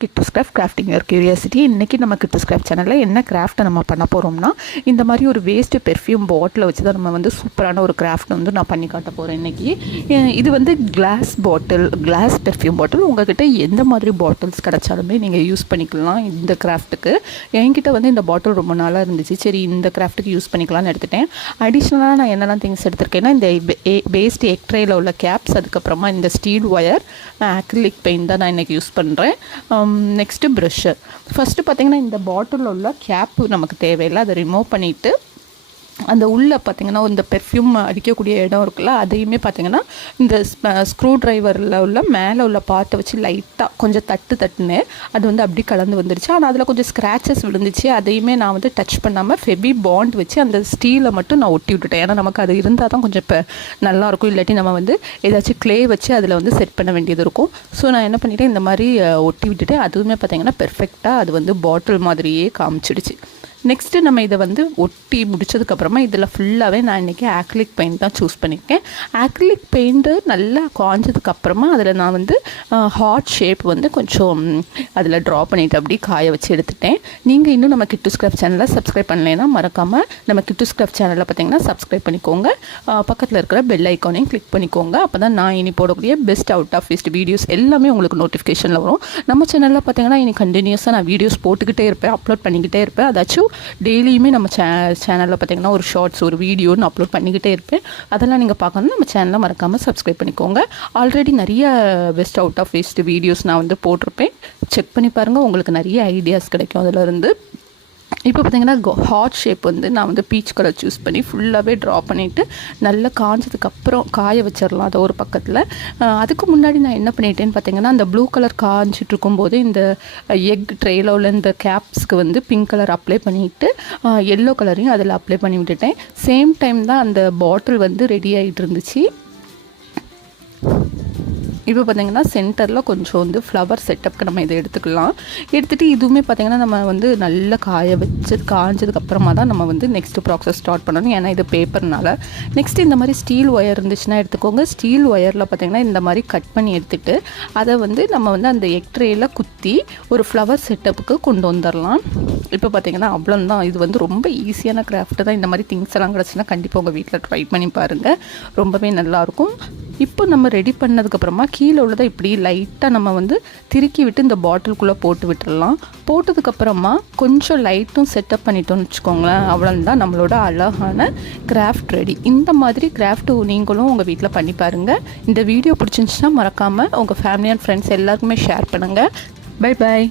Kittu craft crafting your curiosity இன்றைக்கி நம்ம கிட்டு ஸ்கிராஃப்ட் சேனலில் என்ன கிராஃப்ட்டை நம்ம பண்ண போகிறோம்னா இந்த மாதிரி ஒரு வேஸ்ட்டு பெர்ஃப்யூம் பாட்டில் வச்சு தான் நம்ம வந்து சூப்பரான ஒரு கிராஃப்ட் வந்து நான் பண்ணி காட்ட போகிறேன் இன்றைக்கி இது வந்து glass bottle glass perfume bottle உங்ககிட்ட எந்த மாதிரி பாட்டில்ஸ் கிடச்சாலுமே நீங்கள் யூஸ் பண்ணிக்கலாம் இந்த கிராஃப்ட்டுக்கு என்கிட்ட வந்து இந்த பாட்டில் ரொம்ப நாளாக இருந்துச்சு. சரி இந்த கிராஃப்ட்டுக்கு யூஸ் பண்ணிக்கலாம்னு எடுத்துட்டேன். அடிஷ்னலாக நான் என்னெல்லாம் திங்ஸ் எடுத்திருக்கேன்னா இந்த பேஸ்ட் எக்ட்ரேயில் உள்ள கேப்ஸ் அதுக்கப்புறமா இந்த ஸ்டீல் ஒயர் அக்ரிலிக் பெயிண்ட் தான் நான் இன்றைக்கி யூஸ் பண்ணுறேன் நெக்ஸ்ட்டு ப்ரெஷ்ஷு ஃபஸ்ட்டு பார்த்திங்கன்னா இந்த பாட்டிலில் உள்ள கேப்பு நமக்கு தேவையில்லை. அதை ரிமூவ் பண்ணிவிட்டு அந்த உள்ளே பார்த்திங்கன்னா இந்த பெர்ஃப்யூம் அடிக்கக்கூடிய இடம் இருக்குல்ல அதையுமே பார்த்திங்கன்னா இந்த ஸ்க்ரூ ட்ரைவரில் உள்ள மேலே உள்ள பார்ட்டை வச்சு லைட்டாக கொஞ்சம் தட்டு தட்டுன்னு அது வந்து அப்படி கலந்து வந்துருச்சு. ஆனால் அதில் கொஞ்சம் ஸ்க்ராச்சஸ் விழுந்துச்சு. அதையுமே நான் வந்து டச் பண்ணாமல் ஃபெபி பாண்ட் வச்சு அந்த ஸ்டீலை மட்டும் நான் ஒட்டி விட்டுட்டேன். ஏன்னா நமக்கு அது இருந்தால் தான் கொஞ்சம் இப்போ நல்லாயிருக்கும் இல்லாட்டி நம்ம வந்து ஏதாச்சும் க்ளே வச்சு அதில் வந்து செட் பண்ண வேண்டியது இருக்கும். ஸோ நான் என்ன பண்ணிட்டேன் இந்த மாதிரி ஒட்டி விட்டுட்டு அதுவுமே பார்த்திங்கன்னா பெர்ஃபெக்டாக அது வந்து பாட்டில் மாதிரியே காமிச்சிடுச்சு. நெக்ஸ்ட்டு நம்ம இதை வந்து ஒட்டி முடிச்சதுக்கப்புறமா இதில் ஃபுல்லாகவே நான் இன்றைக்கி ஆக்ரிலிக் பெயிண்ட் தான் சூஸ் பண்ணியிருக்கேன். ஆக்ரிலிக் பெயிண்ட்டு நல்லா காஞ்சதுக்கப்புறமா அதில் நான் வந்து ஹார்ட் ஷேப் வந்து கொஞ்சம் அதில் ட்ரா பண்ணிவிட்டு அப்படி காய வச்சு எடுத்துட்டேன். நீங்கள் இன்னும் நம்ம கிட்டு ஸ்கிராப் சேனலை சப்ஸ்கிரைப் பண்ணலைன்னா மறக்காமல் நம்ம கிட்டு ஸ்க்ரப் சேனலில் பார்த்தீங்கன்னா சப்ஸ்கிரைப் பண்ணிக்கோங்க. பக்கத்தில் இருக்கிற பெல் ஐக்கானையும் கிளிக் பண்ணிக்கோங்க. அப்போ தான் நான் இனி போடக்கூடிய best out of waste videos எல்லாமே உங்களுக்கு நோட்டிஃபிகேஷனில் வரும். நம்ம சேனலில் பார்த்தீங்கன்னா இனி கண்டினியூஸாக நான் வீடியோஸ் போட்டுக்கிட்டே இருப்பேன் அப்லோட் பண்ணிக்கிட்டே இருப்பேன். அதாச்சும் டெய்லியுமே நம்ம சே சேனலில் பார்த்திங்கன்னா ஒரு ஷார்ட்ஸ் ஒரு வீடியோன்னு அப்லோட் பண்ணிக்கிட்டே இருப்பேன். அதெல்லாம் நீங்கள் பார்க்கணும் நம்ம சேனலை மறக்காமல் சப்ஸ்கிரைப் பண்ணிக்கோங்க. ஆல்ரெடி நிறைய best out of waste videos நான் வந்து போட்டிருப்பேன். செக் பண்ணி பாருங்கள் உங்களுக்கு நிறைய ஐடியாஸ் கிடைக்கும் அதிலிருந்து இப்போ பார்த்தீங்கன்னா ஹாட் ஷேப் வந்து நான் வந்து பீச் கலர் சூஸ் பண்ணி ஃபுல்லாகவே ட்ரா பண்ணிவிட்டு நல்லா காஞ்சதுக்கப்புறம் காய வச்சிடலாம் அதை ஒரு பக்கத்தில். அதுக்கு முன்னாடி நான் என்ன பண்ணிட்டேன்னு பார்த்தீங்கன்னா அந்த ப்ளூ கலர் காஞ்சிட்டு இருக்கும்போது இந்த எக் ட்ரெயில் உள்ள இந்த கேப்ஸ்க்கு வந்து பிங்க் கலர் அப்ளை பண்ணிவிட்டு எல்லோ கலரையும் அதில் அப்ளை பண்ணி விட்டுட்டேன். சேம் டைம் தான் அந்த பாட்டில் வந்து ரெடி ஆகிட்டு இருந்துச்சு. இப்போ பார்த்திங்கன்னா சென்டரில் கொஞ்சம் வந்து ஃப்ளவர் செட்டப்க்கு நம்ம இதை எடுத்துக்கலாம். எடுத்துகிட்டு இதுவுமே பார்த்திங்கன்னா நம்ம வந்து நல்லா காய வச்சு காஞ்சதுக்கப்புறமா தான் நம்ம வந்து நெக்ஸ்ட்டு ப்ராசஸ் ஸ்டார்ட் பண்ணணும். ஏன்னா இது பேப்பர்னால நெக்ஸ்ட் இந்த மாதிரி ஸ்டீல் ஒயர் இருந்துச்சுன்னா எடுத்துக்கோங்க. ஸ்டீல் ஒயரில் பார்த்திங்கன்னா இந்த மாதிரி கட் பண்ணி எடுத்துகிட்டு அதை வந்து நம்ம வந்து அந்த எக்ட்ரேயில் குத்தி ஒரு ஃப்ளவர் செட்டப்புக்கு கொண்டு வந்துடலாம் இப்போ பார்த்திங்கன்னா அவ்வளோந்தான் இது வந்து ரொம்ப ஈஸியான கிராஃப்ட்டு தான். இந்த மாதிரி திங்ஸ் எல்லாம் கிடச்சுன்னா கண்டிப்பாக உங்கள் வீட்டில் ட்ரை பண்ணி பாருங்கள் ரொம்பவே நல்லாயிருக்கும் இப்போ நம்ம ரெடி பண்ணதுக்கப்புறமா கீழே உள்ளதை இப்படி லைட்டாக நம்ம வந்து திருக்கி விட்டு இந்த பாட்டிலுக்குள்ளே போட்டு விட்டுடலாம் போட்டதுக்கப்புறமா கொஞ்சம் லைட்டும் செட்டப் பண்ணிட்டோம்னு வச்சுக்கோங்களேன். அவ்வளோதான் நம்மளோட அழகான கிராஃப்ட் ரெடி இந்த மாதிரி கிராஃப்ட் நீங்களும் உங்கள் வீட்டில் பண்ணி பாருங்கள் இந்த வீடியோ பிடிச்சிருந்துச்சுன்னா மறக்காமல் உங்கள் ஃபேமிலி அண்ட் ஃப்ரெண்ட்ஸ் எல்லாருக்குமே ஷேர் பண்ணுங்கள் பை பாய்